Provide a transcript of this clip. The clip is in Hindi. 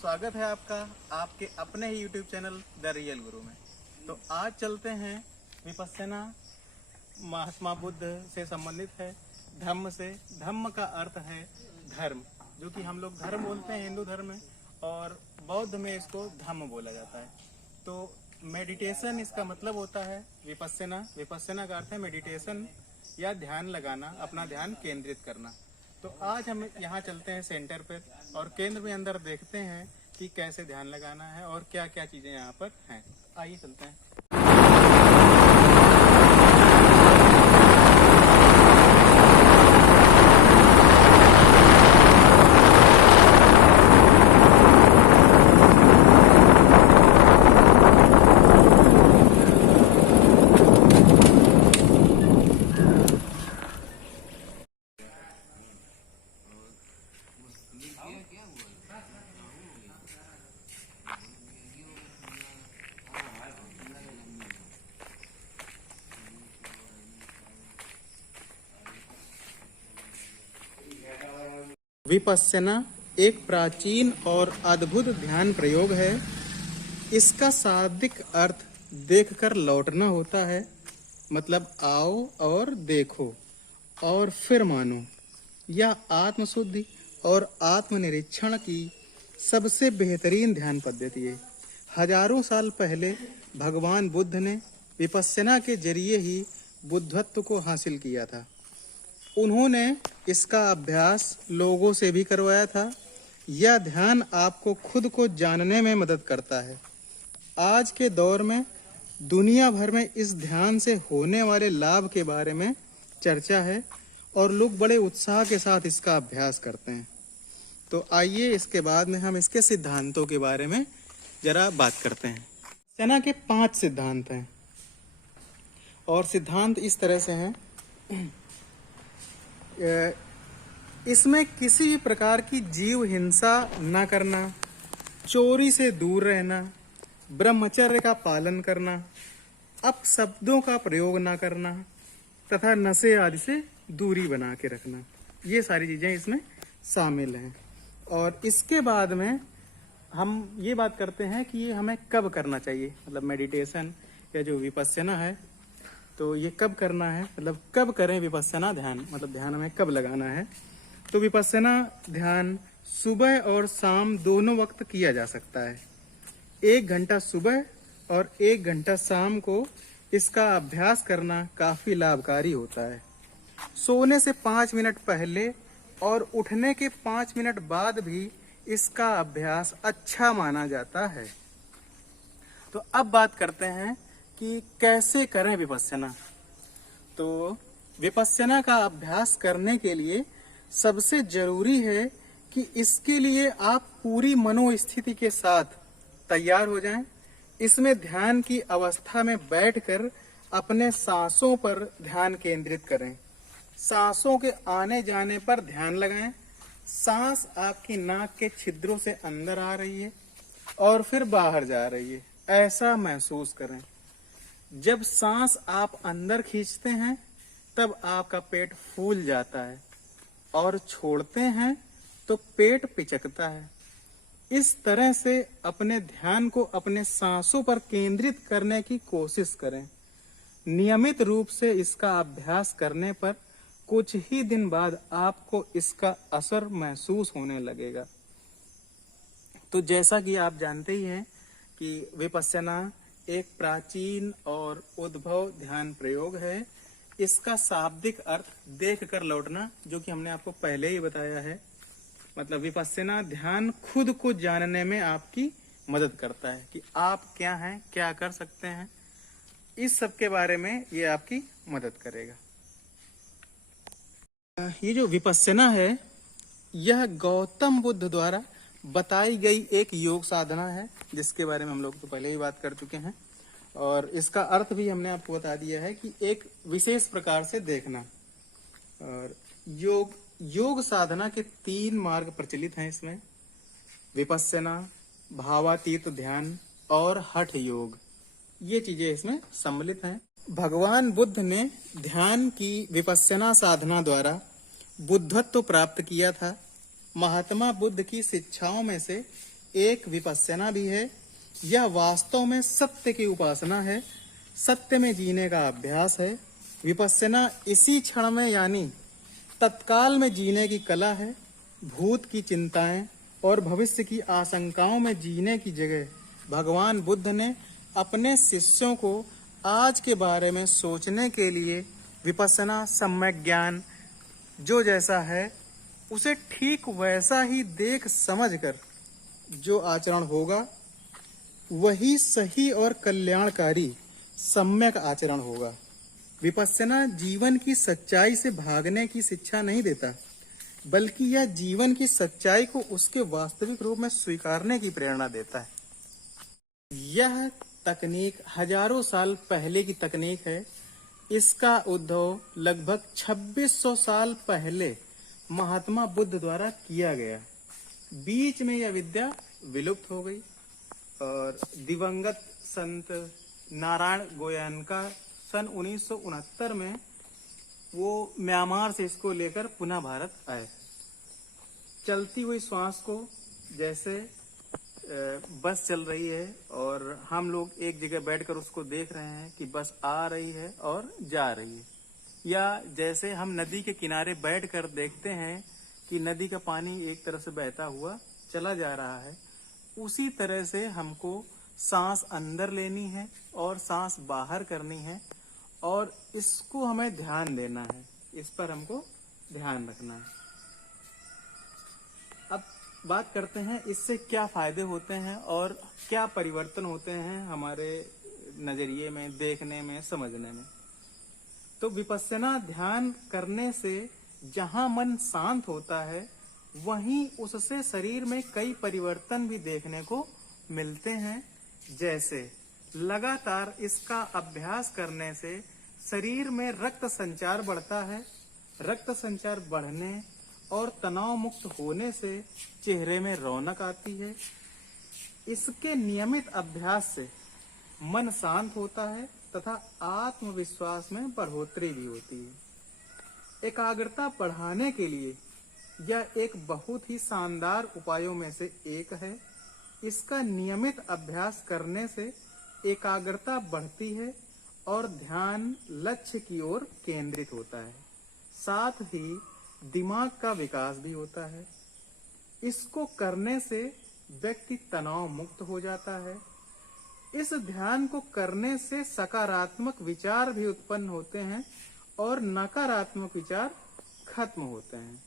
स्वागत है आपका आपके अपने ही YouTube चैनल द रियल गुरु में। तो आज चलते हैं विपस्सना महात्मा बुद्ध से संबंधित है। धम्म से, धम्म का अर्थ है धर्म, जो कि हम लोग धर्म बोलते हैं हिंदू धर्म में, और बौद्ध में इसको धम्म बोला जाता है। तो मेडिटेशन इसका मतलब होता है विपस्सना। विपस्सना का अर्थ है मेडिटेशन या ध्यान लगाना, अपना ध्यान केंद्रित करना। तो आज हम यहाँ चलते हैं सेंटर पे और केंद्र में अंदर देखते हैं कि कैसे ध्यान लगाना है और क्या क्या चीजें यहाँ पर हैं। आइए चलते हैं। विपस्सना एक प्राचीन और अद्भुत ध्यान प्रयोग है। इसका शाब्दिक अर्थ देखकर लौटना होता है, मतलब आओ और देखो और फिर मानो। यह आत्मशुद्धि और आत्मनिरीक्षण की सबसे बेहतरीन ध्यान पद्धति है। हजारों साल पहले भगवान बुद्ध ने विपस्सना के जरिए ही बुद्धत्व को हासिल किया था। उन्होंने इसका अभ्यास लोगों से भी करवाया था। यह ध्यान आपको खुद को जानने में मदद करता है। आज के दौर में दुनिया भर में इस ध्यान से होने वाले लाभ के बारे में चर्चा है और लोग बड़े उत्साह के साथ इसका अभ्यास करते हैं। तो आइए इसके बाद में हम इसके सिद्धांतों के बारे में जरा बात करते हैं। सेना के 5 सिद्धांत हैं और सिद्धांत इस तरह से हैं। इसमें किसी भी प्रकार की जीव हिंसा न करना, चोरी से दूर रहना, ब्रह्मचर्य का पालन करना, अपशब्दों का प्रयोग न करना तथा नशे आदि से दूरी बना के रखना, ये सारी चीजें इसमें शामिल हैं। और इसके बाद में हम ये बात करते हैं कि ये हमें कब करना चाहिए, मतलब मेडिटेशन या जो विपस्सना है तो ये कब करना है, मतलब कब करें विपस्सना ध्यान, मतलब ध्यान हमें कब लगाना है। तो विपस्सना ध्यान सुबह और शाम दोनों वक्त किया जा सकता है। 1 घंटा सुबह और 1 घंटा शाम को इसका अभ्यास करना काफी लाभकारी होता है। सोने से 5 मिनट पहले और उठने के 5 मिनट बाद भी इसका अभ्यास अच्छा माना जाता है। तो अब बात करते हैं कि कैसे करें विपस्सना। तो विपस्सना का अभ्यास करने के लिए सबसे जरूरी है कि इसके लिए आप पूरी मनोस्थिति के साथ तैयार हो जाएं। इसमें ध्यान की अवस्था में बैठकर अपने सांसों पर ध्यान केंद्रित करें। सांसों के आने जाने पर ध्यान लगाएं। सांस आपकी नाक के छिद्रों से अंदर आ रही है और फिर बाहर जा रही है, ऐसा महसूस करें। जब सांस आप अंदर खींचते हैं तब आपका पेट फूल जाता है और छोड़ते हैं तो पेट पिचकता है। इस तरह से अपने ध्यान को अपने सांसों पर केंद्रित करने की कोशिश करें। नियमित रूप से इसका अभ्यास करने पर कुछ ही दिन बाद आपको इसका असर महसूस होने लगेगा। तो जैसा कि आप जानते ही हैं कि विपस्सना एक प्राचीन और उद्भव ध्यान प्रयोग है। इसका शाब्दिक अर्थ देख कर लौटना, जो कि हमने आपको पहले ही बताया है। मतलब विपस्सना ध्यान खुद को जानने में आपकी मदद करता है कि आप क्या हैं, क्या कर सकते हैं। इस सब के बारे में ये आपकी मदद करेगा। ये जो विपस्सना है यह गौतम बुद्ध द्वारा बताई गई एक योग साधना है, जिसके बारे में हम लोग तो पहले ही बात कर चुके हैं। और इसका अर्थ भी हमने आपको बता दिया है कि एक विशेष प्रकार से देखना। और योग साधना के 3 मार्ग प्रचलित हैं इसमें: विपस्सना, भावातीत ध्यान और हठ योग। ये चीजें इसमें सम्मिलित हैं। भगवान बुद्ध ने ध्यान की विपस्सना साधना द्वारा बुद्धत्व प्राप्त किया था। महात्मा बुद्ध की शिक्षाओं में से एक विपस्सना भी है। यह वास्तव में सत्य की उपासना है, सत्य में जीने का अभ्यास है। विपस्सना इसी क्षण में यानी तत्काल में जीने की कला है। भूत की चिंताएं और भविष्य की आशंकाओं में जीने की जगह भगवान बुद्ध ने अपने शिष्यों को आज के बारे में सोचने के लिए विपस्सना, सम्यक ज्ञान जो जैसा है उसे ठीक वैसा ही देख समझकर जो आचरण होगा वही सही और कल्याणकारी सम्यक आचरण होगा। विपस्सना जीवन की सच्चाई से भागने की शिक्षा नहीं देता, बल्कि यह जीवन की सच्चाई को उसके वास्तविक रूप में स्वीकारने की प्रेरणा देता है। यह तकनीक हजारों साल पहले की तकनीक है। इसका उद्भव लगभग 2600 साल पहले महात्मा बुद्ध द्वारा किया गया। बीच में यह विद्या विलुप्त हो गई और दिवंगत संत नारायण गोयनका सन 1969 में वो म्यांमार से इसको लेकर पुनः भारत आए। चलती हुई श्वास को जैसे बस चल रही है और हम लोग एक जगह बैठकर उसको देख रहे हैं कि बस आ रही है और जा रही है, या जैसे हम नदी के किनारे बैठकर देखते हैं कि नदी का पानी एक तरफ से बहता हुआ चला जा रहा है, उसी तरह से हमको सांस अंदर लेनी है और सांस बाहर करनी है और इसको हमें ध्यान देना है, इस पर हमको ध्यान रखना है। अब बात करते हैं इससे क्या फायदे होते हैं और क्या परिवर्तन होते हैं हमारे नजरिए में, देखने में, समझने में। तो विपस्सना ध्यान करने से जहां मन शांत होता है वहीं उससे शरीर में कई परिवर्तन भी देखने को मिलते हैं। जैसे लगातार इसका अभ्यास करने से शरीर में रक्त संचार बढ़ता है। रक्त संचार बढ़ने और तनाव मुक्त होने से चेहरे में रौनक आती है। इसके नियमित अभ्यास से मन शांत होता है तथा आत्मविश्वास में बढ़ोतरी भी होती है। एकाग्रता बढ़ाने के लिए यह एक बहुत ही शानदार उपायों में से एक है। इसका नियमित अभ्यास करने से एकाग्रता बढ़ती है और ध्यान लक्ष्य की ओर केंद्रित होता है। साथ ही दिमाग का विकास भी होता है। इसको करने से व्यक्ति तनाव मुक्त हो जाता है। इस ध्यान को करने से सकारात्मक विचार भी उत्पन्न होते हैं और नकारात्मक विचार खत्म होते हैं।